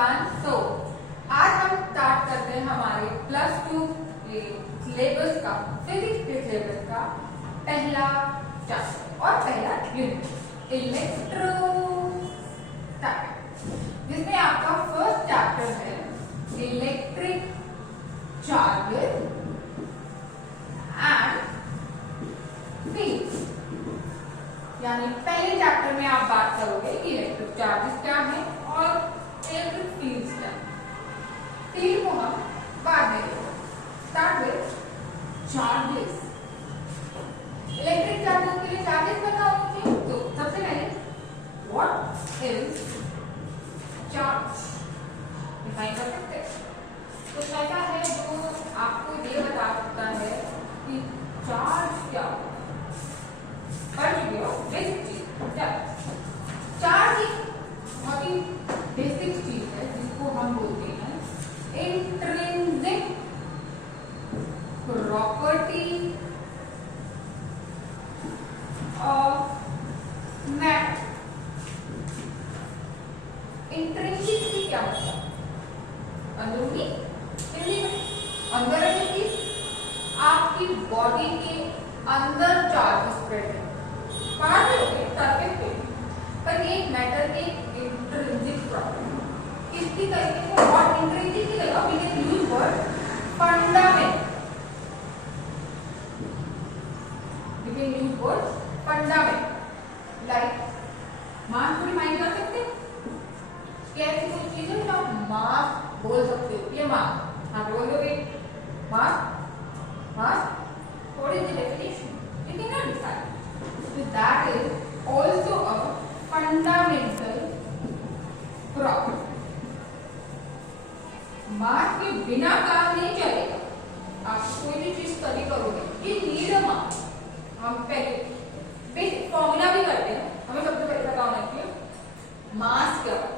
Everyone. सो आज हम start करते हैं हमारे +2 के सिलेबस का, फिजिक्स के सिलेबस का पहला चैप्टर और पहला यूनिट इलेक्ट्रोस्टैटिक, जिसमें आपका फर्स्ट चैप्टर है इलेक्ट्रिक चार्जेस एंड फील्ड्स। यानी पहले चैप्टर में आप बात करोगे कि इलेक्ट्रिक चार्जेस क्या है और इलेक्ट्रिक फील्ड्स क्या है। फील्ड को हम बाद में लेंगे। Start with charges. Electric charges के लिए चार्जेस पता होना चाहिए। तो सबसे पहले व्हाट इज चार्ज डिफाइन कर सकते हैं। तो ऐसा है जो आपको ये बता सकता है कि चार्ज क्या होता है। बेसिक चीज चार्ज एक बहुत ही बेसिक चीज है जिसको हम बोलते हैं intrinsic property of matter. Intrinsic की क्या होता है? अंदरूनी, हिंदी में अंदर है चीज, आपकी बॉडी के अंदर चार्ज स्प्रेड है, बाहर में सरफेस पे, पर एक मैटर के इंट्रिंसिक प्रॉपर्टी किसकी तरीके से और इंट्रिंसिक की जगह we can use word fundament. We can use word fundament like mass को डिफाइन कर सकते हैं। कैसी कुछ चीजें जो आप मास बोल सकते हो, ये मास आप बोल दोगे mass mass what is the definition you can not decide. So that is also a fundamental property. Mass के बिना काम नहीं चलेगा। आप कोई भी चीज स्टडी करोगे ये नीड है मास। हम पहले बेसिक फॉर्मूला भी करते हैं, हमें सबसे पहले पता होना चाहिए मास क्या है,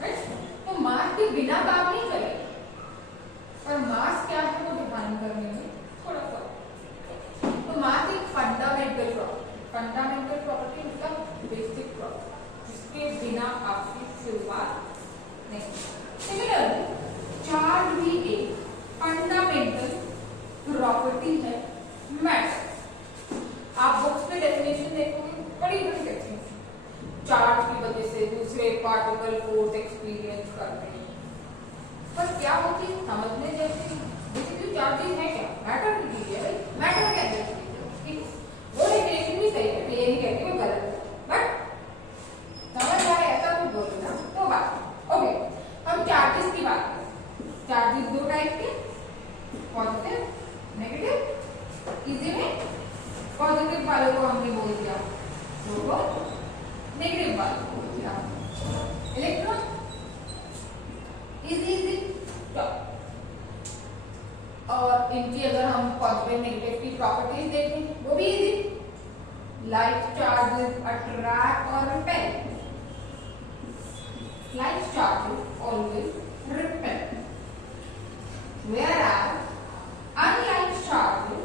राइट? तो मास के बिना काम नहीं चलेगा, पर मास क्या है वो डिफाइन करने में थोड़ा सा। तो मास एक फंडामेंटल प्रॉपर्टी मतलब बेसिक प्रॉपर्टी जिसके बिना आपकी शुरुआत नहीं। सिमिलरली चार्ज भी एक फंडामेंटल प्रॉपर्टी है मैटर। आप बुक्स में डेफिनेशन देखोगे, बड़ी बड़ी डेफिनेशन, चार्ज की वजह से दूसरे पार्टिकल फोर्स एक्सपीरियंस करते हैं, पर क्या होती है समझने जैसे बेसिकली चार्जेस है क्या, मैटर की चीज है। मैटर क्या है वो डेफिनेशन भी सही है, ये नहीं कहती वो गलत है, बट समझ आए ऐसा कुछ बोलना तो बात। ओके, हम चार्जेस की बात करें। चार्जेस दो टाइप के, पॉजिटिव नेगेटिव। इजी में पॉजिटिव वालों को हमने बोल दिया, तो नेगेटिव वालों को बोल दिया। इलेक्ट्रॉन इजी और इनकी अगर हम पॉजिटिव नेगेटिव की प्रॉपर्टीज देखें वो भी इजी। लाइक चार्जेस अट्रैक्ट और repel. Like charges always repel, whereas unlike charges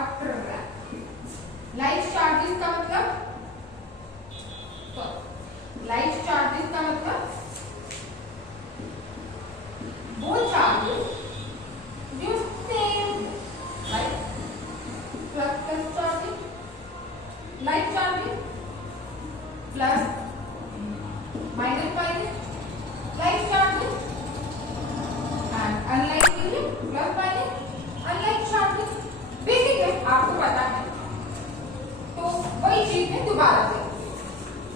attract. Like charges का मतलब वो चार्जेस जो same like plus charges, like charges plus minus like charges and unlike चीजें plus minus unlike charges. Basic है, आपको पता है, तो वही चीज है दोबारा से।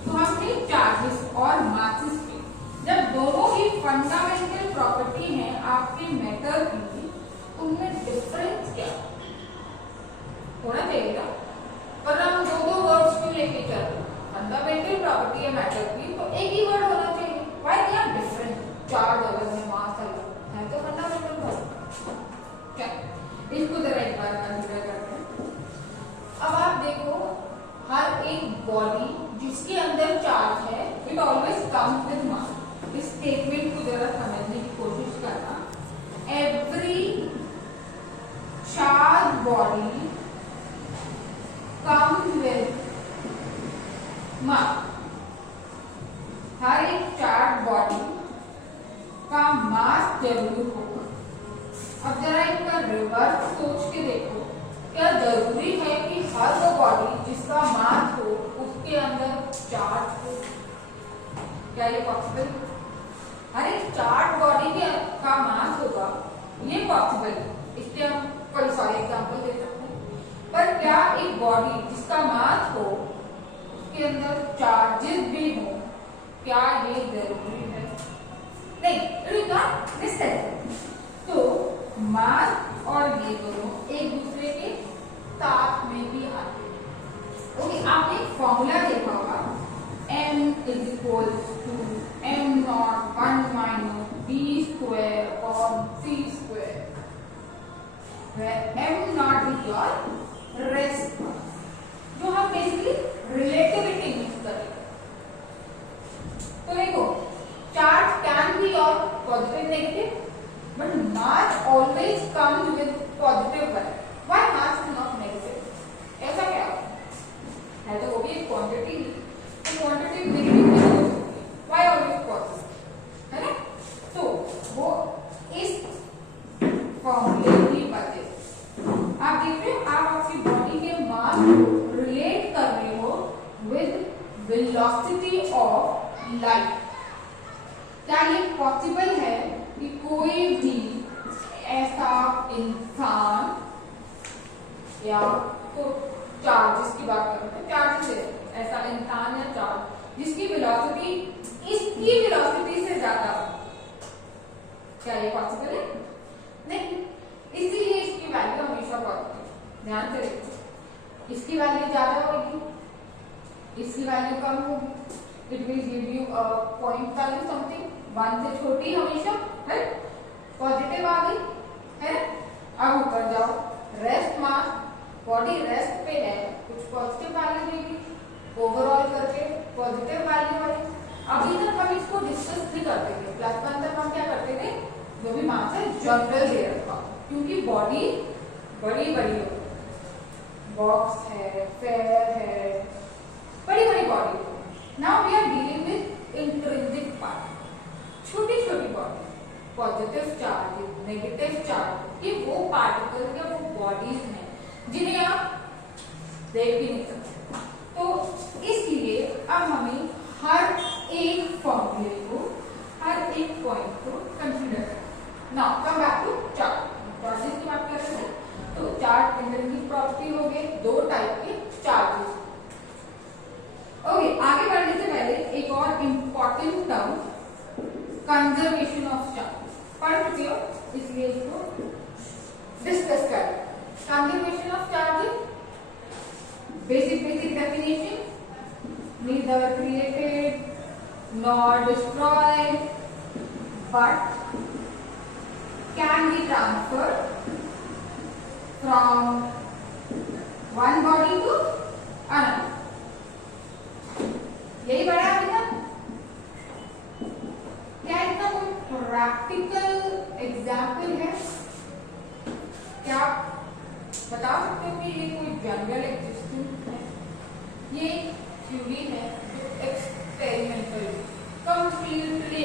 तो हमने चार्जेस और मासेस के जब दोनों ही फंडामेंटल प्रॉपर्टी है आपके मैटर की, उनमें डिफरेंस क्या होना चाहिए ना, वरना हम दो वर्ड्स क्यों लेके चल रहे? फंडामेंटल प्रॉपर्टी है मैटर की तो एक ही वर्ड होना चाहिए। Why they are different? Charge अलग है, मास अलग है, तो फंडामेंटल प्रॉपर्टी क्या, इसको जरा एक बार कंसीडर करते हैं। अब आप देखो हर एक बॉडी जिसके अंदर चार्ज है it always comes with mass. इस स्टेटमेंट को जरा समझने की कोशिश करना। Every charge body comes with mass. हर एक चार्ज बॉडी ये पॉसिबल? अरे चार्ज बॉडी का मास होगा, ये पॉसिबल है। इसके हम कई सारे एग्जांपल दे सकते हैं, पर क्या एक बॉडी जिसका मास हो उसके अंदर चार्जेस भी हो, क्या ये जरूरी है? नहीं। तो मास और ये दोनों एक दूसरे के साथ में भी आते हैं। ओके, आपने एक फॉर्मूला देखा होगा, m is equal to m naught 1 minus b square upon c square, where m naught is your rest mass, जो हम बेसिकली रिलेटिविटी यूज करेंगे। तो देखो, चार्ज कैन बी और positive negative, but mass always comes with positive one. Why mass is not negative? ऐसा क्या है? तो वो भी एक क्वांटिटी है, तो क्वांटिटी नेगेटिव नहीं हो सकती। Why always positive? है ना? तो वो इस फॉर्मूले की वजह से आप देख रहे हो, आप आपकी बॉडी के मास को रिलेट कर रहे हो विद वेलोसिटी ऑफ लाइट। क्या ये पॉसिबल है कि कोई भी ऐसा इंसान या तो चार्ज, जिसकी बात करते हैं चार्ज से, ऐसा इंसान या चार्ज जिसकी वेलोसिटी इसकी वेलोसिटी से ज्यादा, क्या ये पॉसिबल है? नहीं। इसीलिए इसकी वैल्यू हमेशा पॉजिटिव। ध्यान से देखो, इसकी वैल्यू ज्यादा होगी, इसकी वैल्यू कम होगी, it will give you a point value something 1 से छोटी हमेशा है, पॉजिटिव आ गई है। अब ऊपर जाओ, रेस्ट मास, बॉडी रेस्ट पे है, कुछ पॉजिटिव वैल्यू देगी, ओवरऑल करके पॉजिटिव वैल्यू आई। अभी तक हम इसको डिस्कस नहीं करते थे, +1 तक हम क्या करते थे, जो भी मास है जनरल दे रखा, क्योंकि बॉडी बड़ी बड़ी हो, बॉक्स है, फेयर है, बड़ी बड़ी body. Now we are dealing with intrinsic part, छोटी छोटी body, positive charge, negative charge, ये वो पार्टिकल या वो बॉडीज हैं जिन्हें आप देख भी नहीं सकते। तो इसलिए अब हमें हर एक फॉर्मूले को, हर एक पॉइंट को कंसीडर करना। Now come back to charge, bodies की बात कर रहे हैं, तो चार्ज इंट्रिंसिक प्रॉपर्टी हो गए, 2 टाइप के चार्जेस। ओके, आगे बढ़ने से पहले एक और important term, conservation of charge पढ़ चुके हो, इसलिए इसको डिस्कस करें। Conservation of charge, basic definition, neither created nor destroyed but can be transferred from one body to another। यही पढ़ा अभी तक? क्या इसका कोई प्रैक्टिकल एग्जाम्पल है? क्या बता सकते हो कि ये कोई जनरल एग्जिस्टेंस है? ये थ्योरी है जो एक्सपेरिमेंटल, कंप्लीटली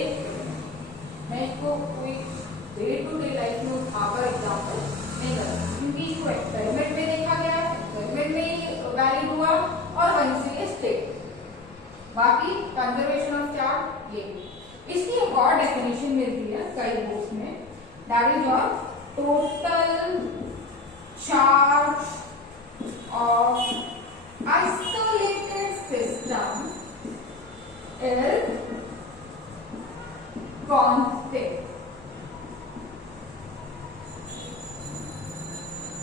मैं इसको कोई डे टू डे लाइफ में उठाकर एग्जाम्पल नहीं कर सकती, क्योंकि इसको एक्सपेरिमेंट में देखा गया, एक्सपेरिमेंट में वैलिड हुआ और वहीं से ये स्टेट। बाकी कंजर्वेशन ऑफ चार्ज ये, इसकी एक और डेफिनेशन मिलती है कई बुक्स में, that is your total charge of isolated system is constant.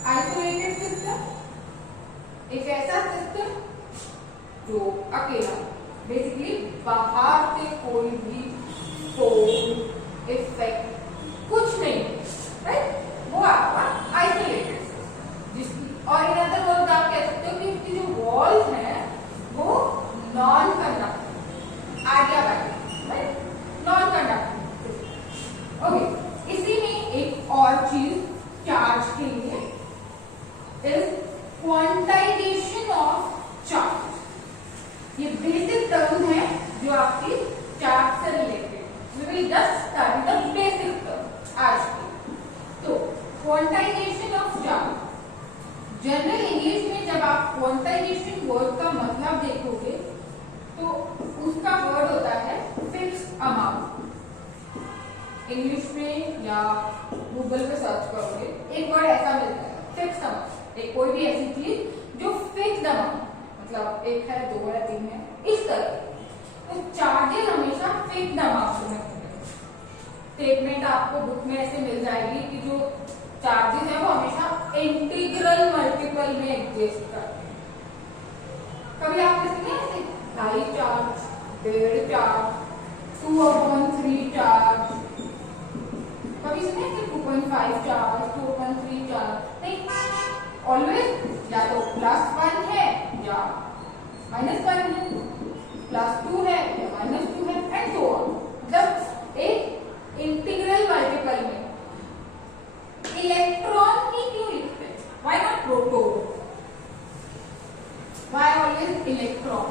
Isolated system एक ऐसा सिस्टम जो अकेला, बेसिकली बाहर से कोई भी फोर्स, इफेक्ट कुछ नहीं, राइट, वो आपका आइसोलेटेड जिसकी, और इन अदर वर्ड्स आप कह सकते हो कि इसकी जो वॉल्स हैं वो non conductive, adiabatic, right, non conductive. Okay, इसी में एक और चीज चार्ज के लिए इज क्वांटाइजेशन ऑफ चार्ज। ये बेसिक टर्म है जो आपकी चार्ज से related, we will just study the basic term आज की। तो quantization of charge, general English में जब आप क्वांटाइजेशन वर्ड का मतलब देखोगे तो उसका वर्ड होता है फिक्स इंग्लिश में या गूगल पे सर्च करोगे एक वर्ड ऐसा मिलता है, फिक्स्ड अमाउंट। एक कोई भी ऐसी चीज जो फिक्स्ड अमाउंट, मतलब एक है, दो है, तीन है, इस तरह। तो चार्जेस हमेशा फिक्स्ड अमाउंट में होंगे। स्टेटमेंट आपको बुक में ऐसे मिल जाएगी कि जो चार्जेस है वो हमेशा इंटीग्रल मल्टीपल में एग्जिस्ट करते हैं। कभी आपने सुना ऐसे 2.5 चार्ज, 1.5 चार्ज, 2/3 चार्ज, कभी सुने कि 2.5 चार्ज, 2/3 चार्ज? नहीं, ऑलवेज या तो +1 है या -1 है, +2 है या -2 है, एंड सो ऑन। मतलब एक इंटीग्रल मल्टीपल में इलेक्ट्रॉन ही क्यों लिखते हैं? Why not proton? Why always electron?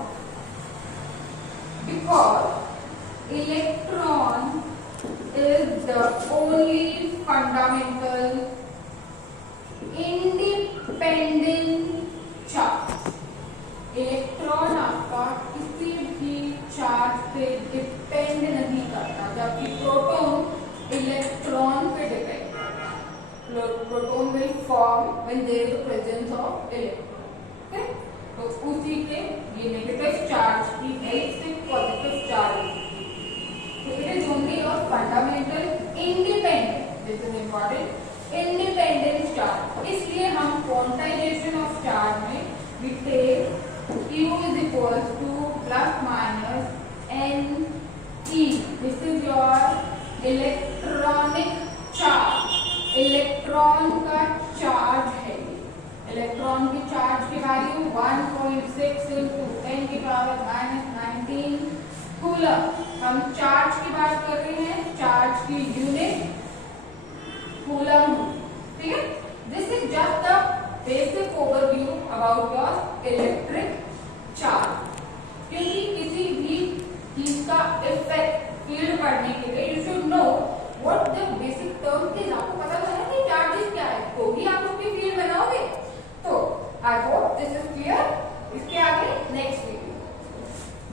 Because electron is the only fundamental independent charge। Electron आपका किसी भी चार्ज पे डिपेंड नहीं करता, जबकि प्रोटॉन इलेक्ट्रॉन पे डिपेंड करता है। Proton will form when there is the presence of electron. Okay, तो उसी के ये नेगेटिव चार्ज की हेल्प से positive charge, so it is only a fundamental independent, this is important, independent charge। इसलिए हम quantization of charge में we take Q is equals to plus minus NE। this is your electronic charge। Electron का charge है, electron की charge की value 1.6 into 10⁻⁻19 coulomb. हम charge की बात कर रहे हैं, चार्ज की यूनिट कूलम, ठीक है। This is just the basic overview about your electric charge. क्योंकि किसी भी चीज का इफेक्ट फील्ड पढ़ने के लिए यू शुड नो